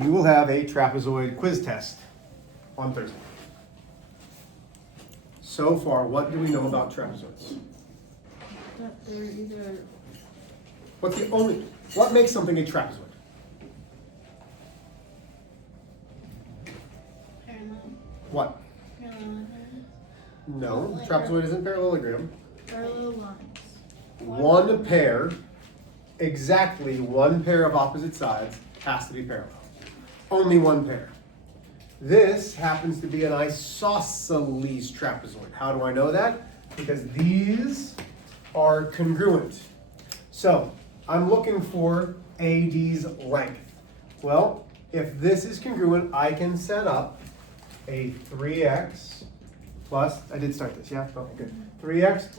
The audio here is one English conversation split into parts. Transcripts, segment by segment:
we will have a trapezoid quiz test on Thursday. So far, what do we know about trapezoids? That they're either What makes something a trapezoid? parallel. What? Parallelogram. No, trapezoid isn't parallelogram. Parallel lines. One pair, exactly one pair of opposite sides has to be parallel. Only one pair. This happens to be an isosceles trapezoid. How do I know that? Because these are congruent. So I'm looking for AD's length. Well, if this is congruent, I can set up a 3x plus, I did start this, yeah? Okay, good. 3x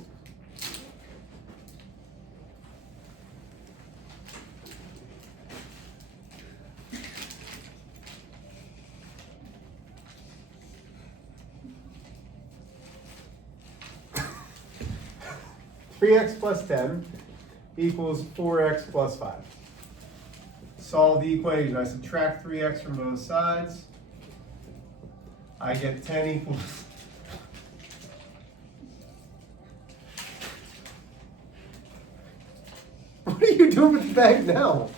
3x plus 10 equals 4x plus 5. Solve the equation. I subtract 3x from both sides. I get 10 equals. What are you doing with the bag now?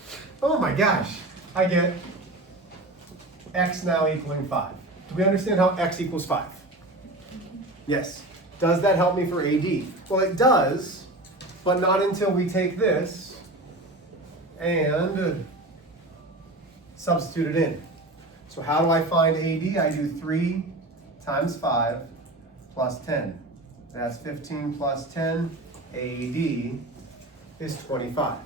Oh my gosh. I get x now equaling 5. Do we understand how x equals 5? Yes. Does that help me for AD? Well, it does, but not until we take this and substitute it in. So how do I find AD? I do 3 times 5 plus 10. That's 15 plus 10. AD is 25.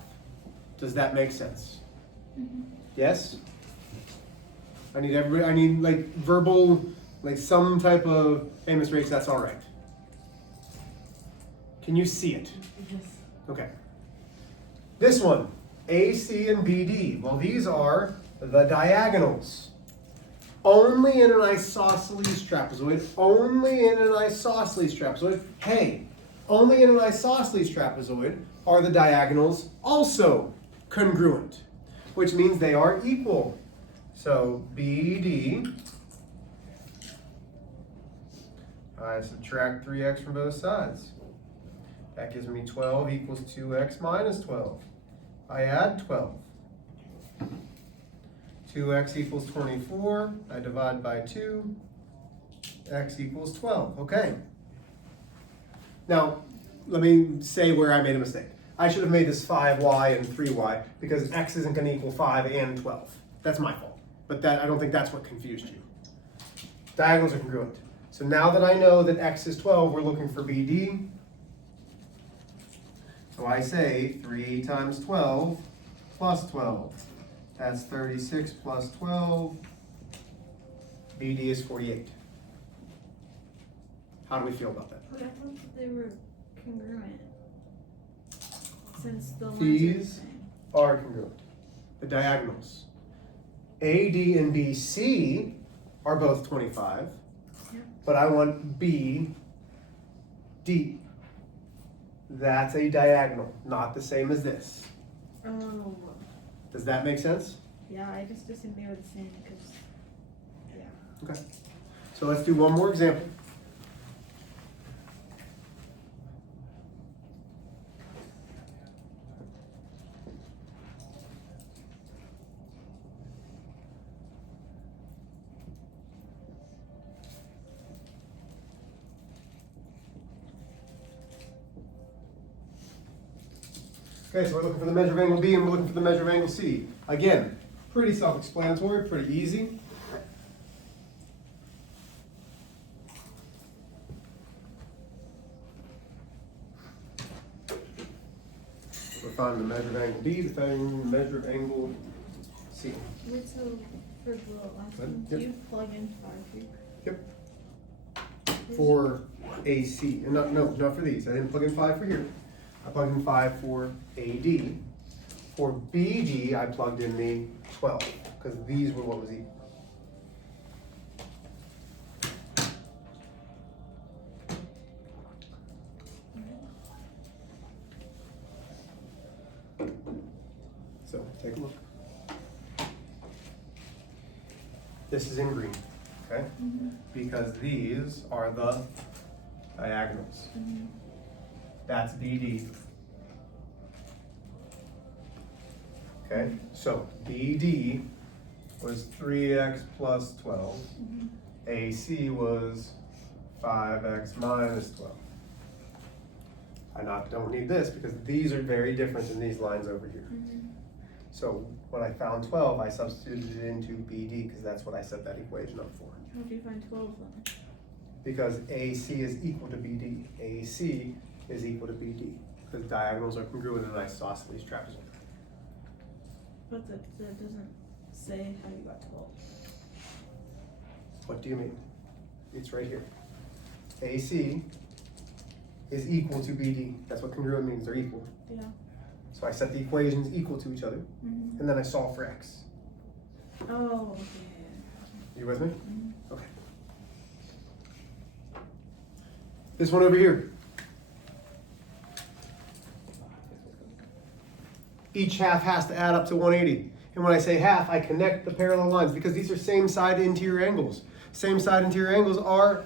Does that make sense? Mm-hmm. Yes? I need like verbal, like some type of, hey, Mr. H, that's all right. Can you see it? Yes. Okay. This one, AC and BD. Well, these are the diagonals. Only in an isosceles trapezoid. Only in an isosceles trapezoid. Hey, only in an isosceles trapezoid are the diagonals also congruent, which means they are equal. So BD, I subtract 3x from both sides. That gives me 12 equals 2x minus 12. I add 12. 2x equals 24. I divide by 2. X equals 12. Okay. Now, let me say where I made a mistake. I should have made this 5y and 3y because x isn't going to equal 5 and 12. That's my fault. But that I don't think that's what confused you. Diagonals are congruent. So now that I know that x is 12, we're looking for BD. So I say 3 times 12 plus 12. That's 36 plus 12. BD is 48. How do we feel about that? But I thought that they were congruent. Since the lines are the These same. are congruent. The diagonals. AD and BC are both 25. Yep. But I want BD. That's a diagonal, not the same as this. Oh. Does that make sense? Yeah, I just assumed they were the same because, yeah. Okay. So let's do one more example. Okay, so we're looking for the measure of angle B and we're looking for the measure of angle C. Again, pretty self-explanatory, pretty easy. We're finding the measure of angle B, the measure of angle C. Wait, so for the last one, Yep. do you plug in 5 here? Yep. For AC, and not for these. I didn't plug in 5 for here. I plugged in 5 for AD. For BD, I plugged in the 12, because these were what was equal. So, take a look. This is in green, okay? Because these are the diagonals. That's BD. Okay, so BD was 3x plus 12. AC was 5x minus 12. I don't need this because these are very different than these lines over here. So when I found 12, I substituted it into BD because that's what I set that equation up for. How did you find 12 then? Because AC is equal to BD. AC is equal to BD because diagonals are congruent in an isosceles trapezoid. But that doesn't say how you got 12. What do you mean? It's right here. AC is equal to BD. That's what congruent means, they're equal. Yeah. So I set the equations equal to each other, and then I solve for x. Oh, okay. You with me? Okay. This one over here. Each half has to add up to 180. And when I say half, I connect the parallel lines because these are same side interior angles. Same side interior angles are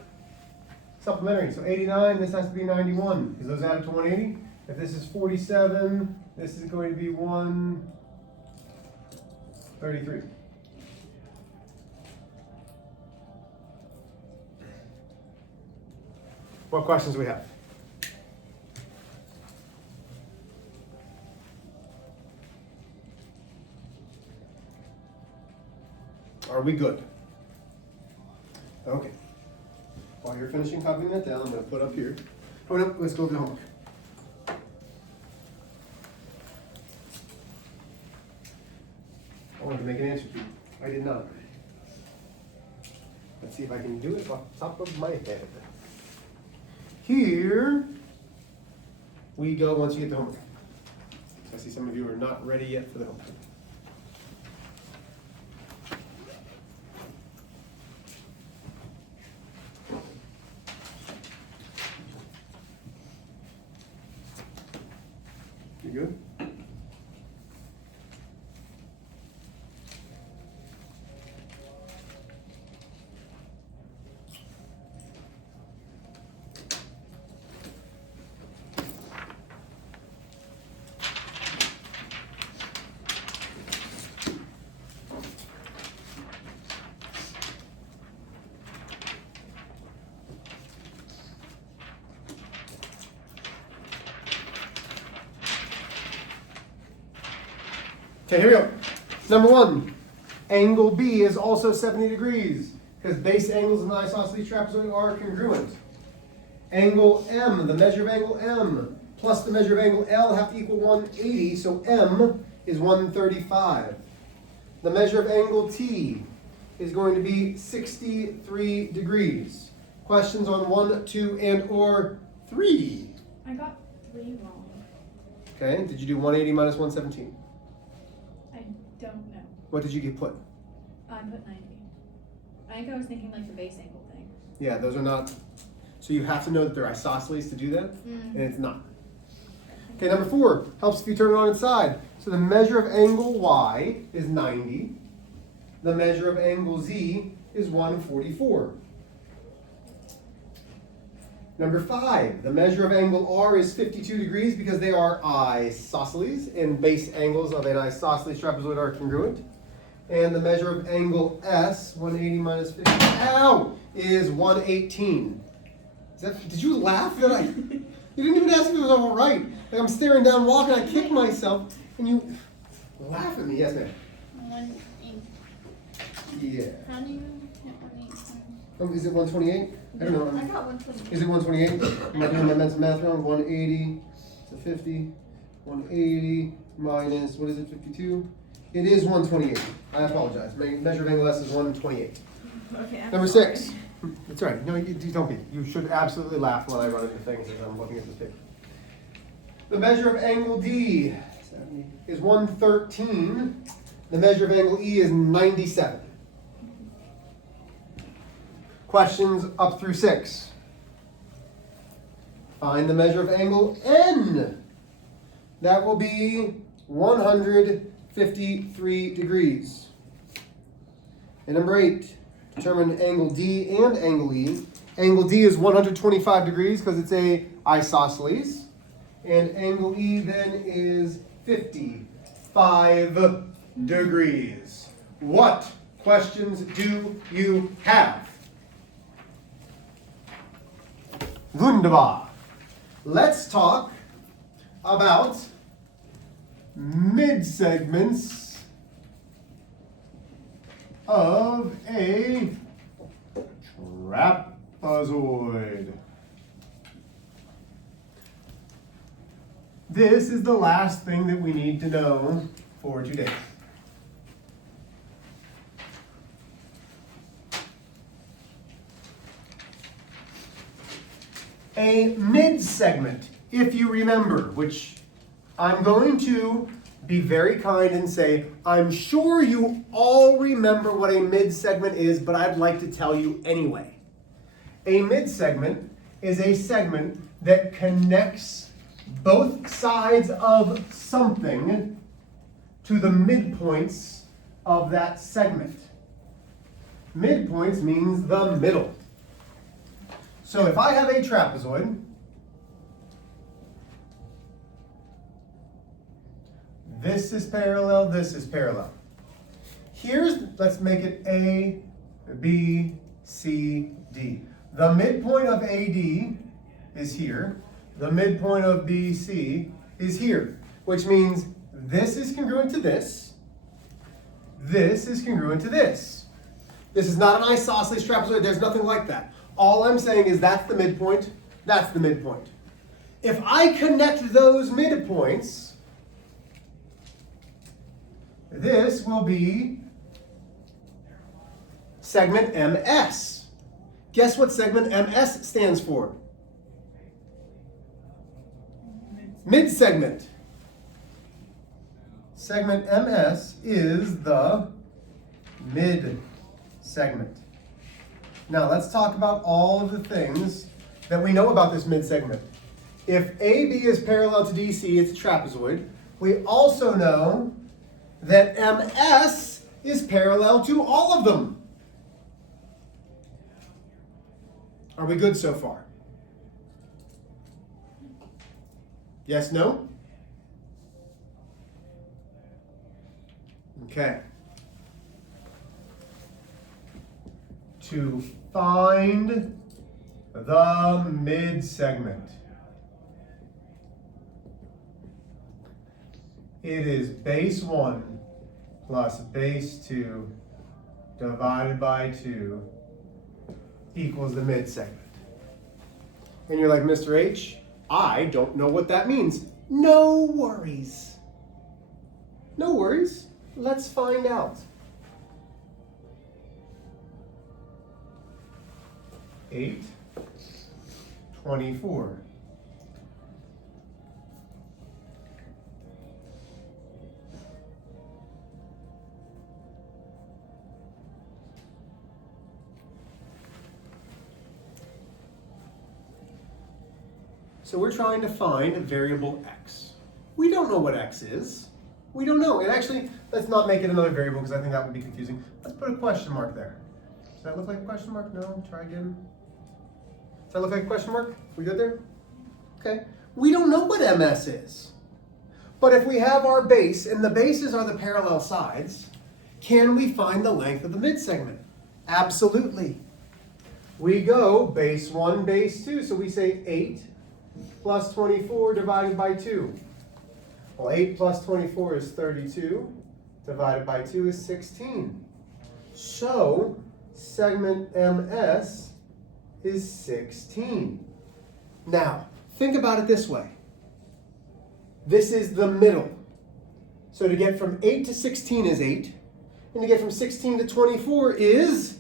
supplementary. So 89, this has to be 91. Because those add up to 180. If this is 47, this is going to be 133. What questions do we have? Are we good? Okay. While you're finishing copying that down, I'm going to put up here. Oh no, let's go over the homework. I wanted to make an answer to you. I did not. Let's see if I can do it off the top of my head. Here we go once you get the homework. I see some of you are not ready yet for the homework. You good? Okay, here we go. Number one, angle B is also 70 degrees because base angles in the isosceles trapezoid are congruent. Angle M, the measure of angle M, plus the measure of angle L have to equal 180, so M is 135. The measure of angle T is going to be 63 degrees. Questions on 1, 2, and or 3? I got 3 wrong. Okay, did you do 180 minus 117? I don't know. What did you get put? I put 90. I think I was thinking like the base angle thing. Yeah, those are not. So you have to know that they're isosceles to do that, and it's not. Okay, number 4, helps if you turn it on its side. So the measure of angle Y is 90. The measure of angle Z is 144. Number 5, the measure of angle R is 52 degrees because they are isosceles, and base angles of an isosceles trapezoid are congruent. And the measure of angle S, 180 minus 50, is 118. Did you laugh? You didn't even ask if it was all right. Like I'm staring down, walking, I kick myself, and you laugh at me. Yes, ma'am. 118. Yeah. How do you hit 118? Is it 128? I don't know. I got 128. Is it 128? Am I doing my mental math wrong? 180 to 50. 180 minus, what is it, 52? It is 128. I apologize. My measure of angle S is 128. Okay. Number 6. That's right. No, you don't be. You should absolutely laugh when I run into things as I'm looking at this paper. The measure of angle D is 113. The measure of angle E is 97. Questions up through 6. Find the measure of angle N. That will be 153 degrees. And number 8, determine angle D and angle E. Angle D is 125 degrees because it's a isosceles. And angle E then is 55 degrees. What questions do you have? Wunderbar. Let's talk about midsegments of a trapezoid. This is the last thing that we need to know for today. A midsegment, if you remember, which I'm going to be very kind and say, I'm sure you all remember what a midsegment is, but I'd like to tell you anyway. A midsegment is a segment that connects both sides of something to the midpoints of that segment. Midpoints means the middle. So if I have a trapezoid, this is parallel, this is parallel. Let's make it A, B, C, D. The midpoint of AD is here. The midpoint of BC is here, which means this is congruent to this. This is congruent to this. This is not an isosceles trapezoid. There's nothing like that. All I'm saying is that's the midpoint. That's the midpoint. If I connect those midpoints, this will be segment MS. Guess what segment MS stands for? Midsegment. Segment MS is the midsegment. Now let's talk about all of the things that we know about this midsegment. If AB is parallel to DC, it's a trapezoid. We also know that MS is parallel to all of them. Are we good so far? Yes, no? Okay. To find the midsegment, it is base 1 plus base 2 divided by 2 equals the midsegment. And you're like, Mr. H, I don't know what that means. No worries. No worries. Let's find out. 8, 24. So we're trying to find a variable x. We don't know what x is. We don't know. And actually, let's not make it another variable because I think that would be confusing. Let's put a question mark there. Does that look like a question mark? No? Try again. Does that look like a question mark? We good there? Okay. We don't know what MS is. But if we have our base, and the bases are the parallel sides, can we find the length of the midsegment? Absolutely. We go base 1, base 2. So we say 8 plus 24 divided by 2. Well, 8 plus 24 is 32. Divided by 2 is 16. So segment MS is 16. Now, think about it this way. This is the middle. So to get from 8 to 16 is 8. And to get from 16 to 24 is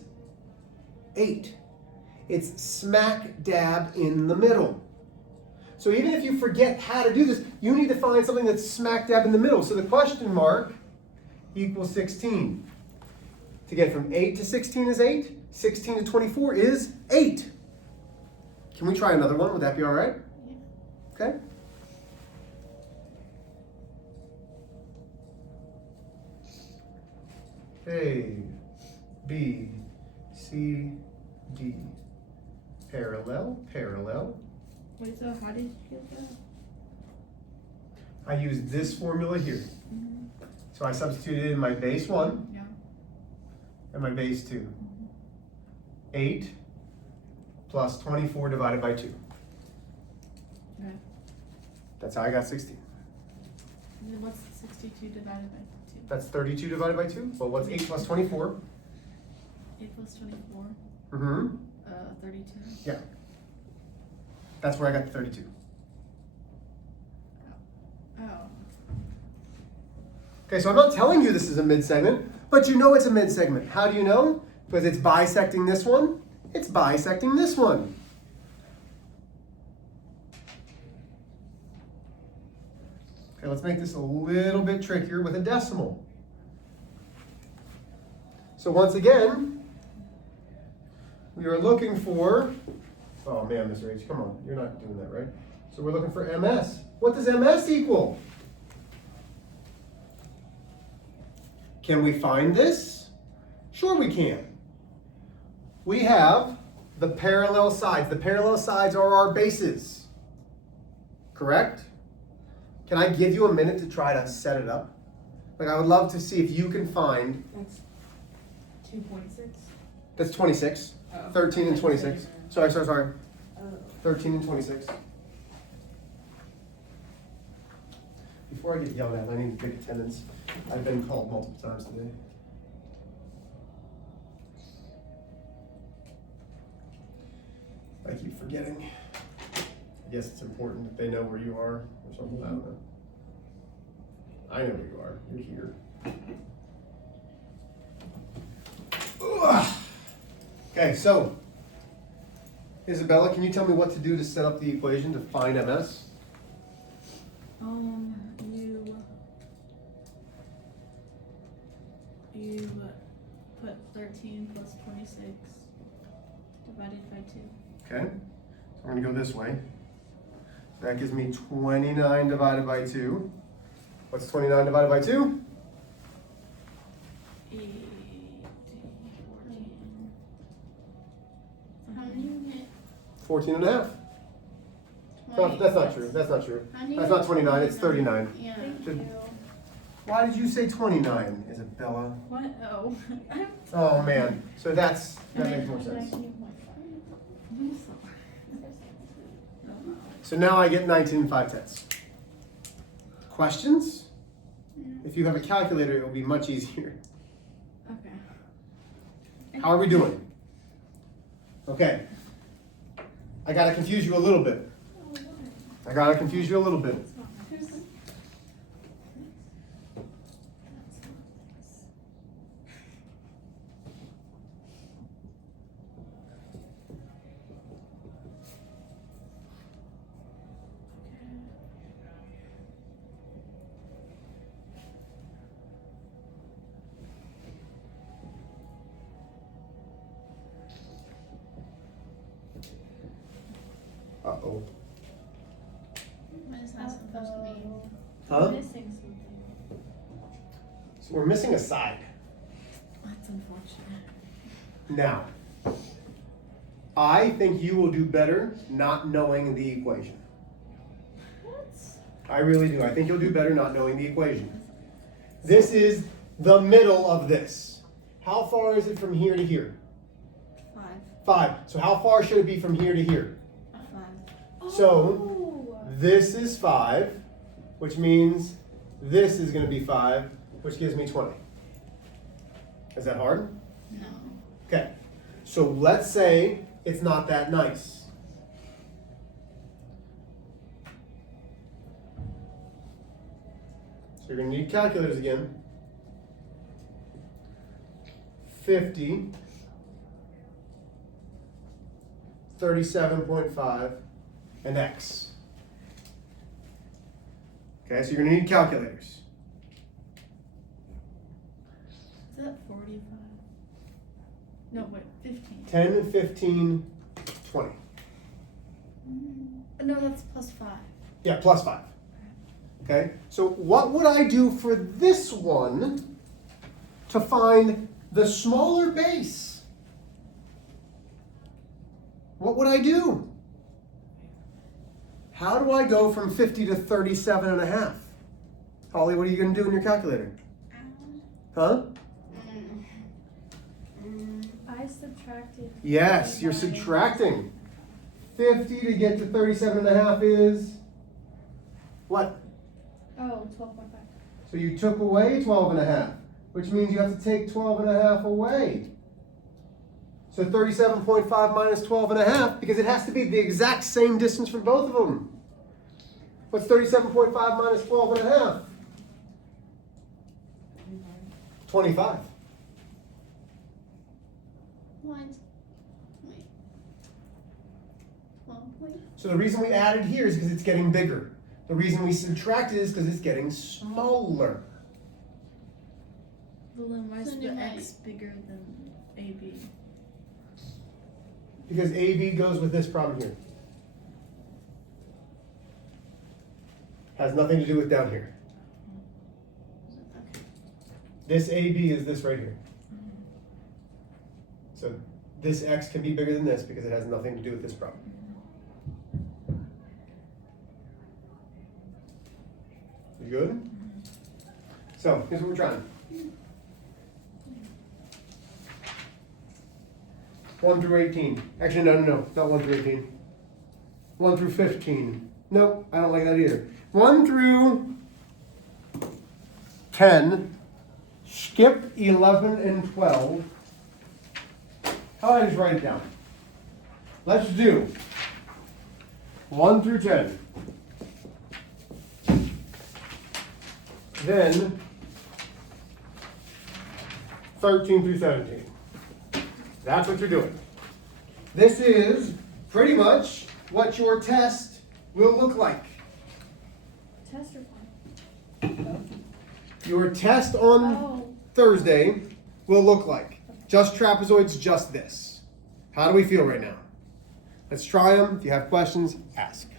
8. It's smack dab in the middle. So even if you forget how to do this, you need to find something that's smack dab in the middle. So the question mark equals 16. To get from 8 to 16 is 8. 16 to 24 is 8. Can we try another one? Would that be all right? Yeah. Okay. A, B, C, D. Parallel, parallel. Wait, so how did you get that? I used this formula here. Mm-hmm. So I substituted in my base 1 Yeah. and my base 2. 8 plus 24 divided by 2. Okay. That's how I got 16. And then what's 62 divided by 2? That's 32 divided by 2. Well, what's 8 plus 24? 8 plus 24, Mm-hmm. 32. Yeah. That's where I got the 32. Oh. Okay, so I'm not telling you this is a mid-segment, but you know it's a mid-segment. How do you know? Because it's bisecting this one, it's bisecting this one. Okay, let's make this a little bit trickier with a decimal. So once again, we are looking for, oh man, Mr. H, come on, you're not doing that, right? So we're looking for MS. What does MS equal? Can we find this? Sure we can. We have the parallel sides. The parallel sides are our bases. Correct? Can I give you a minute to try to set it up? Like, I would love to see if you can find. That's 2.6. That's 26. 13 and 26. Sorry. 13 and 26. Before I get yelled at, I need big attendance. I've been called multiple times today. I keep forgetting. I guess it's important that they know where you are or something. I don't know. I know where you are. You're here. Ugh. Okay, so Isabella, can you tell me what to do to set up the equation to find MS? You put 13 plus 26 divided by 2. Okay, so I'm gonna go this way. So that gives me 29 divided by 2. What's 29 divided by 2? 8, 14. How do you get 14 and a half. No, that's not true. That's not true. How do you That's get not 29, it's 39. Yeah. Should- Why did you say 29, Isabella? What? Oh. Oh man, so that makes more sense. So now I get 19 and 5/10. Questions? If you have a calculator, it will be much easier. Okay. How are we doing? Okay. I gotta confuse you a little bit. Uh-oh. What is that supposed to mean? Huh? Missing something. So we're missing a side. That's unfortunate. Now, I think you will do better not knowing the equation. What? I really do. I think you'll do better not knowing the equation. This is the middle of this. How far is it from here to here? 5. 5. So how far should it be from here to here? 5. So this is 5, which means this is going to be 5, which gives me 20. Is that hard? No. Okay. So let's say it's not that nice. So you're going to need calculators again. 50, 37.5, and x. Okay, so you're going to need calculators. Is that 45? No, wait, 15. 10, 15, 20. No, that's plus 5. Yeah, plus 5. Okay, so what would I do for this one to find the smaller base. What would I do? How do I go from 50 to 37 and a half? Holly, what are you going to do in your calculator? Huh? I subtracted. Yes, you're 49. subtracting. 50 to get to 37 and a half is what? Oh, 12.5. So you took away 12 and a half, which means you have to take 12 and a half away. So 37.5 minus 12 and a half, because it has to be the exact same distance for both of them. What's 37.5 minus 12 and a half? 25. What? Wait. 12. Wait. So the reason we added here is because it's getting bigger. The reason we subtracted is because it's getting smaller. Well, then why is So the do I- X bigger than AB? Because AB goes with this problem here. Has nothing to do with down here. Okay. This AB is this right here. So this X can be bigger than this because it has nothing to do with this problem. You good? So here's what we're trying. 1 through 18. Actually, no, not 1 through 18. 1 through 15. Nope, I don't like that either. 1 through 10. Skip 11 and 12. How about I just write it down? Let's do 1 through 10. Then 13 through 17. That's what you're doing. This is pretty much what your test will look like. Test report. Your test on Oh. Thursday will look like just trapezoids, just this. How do we feel right now? Let's try them. If you have questions, ask.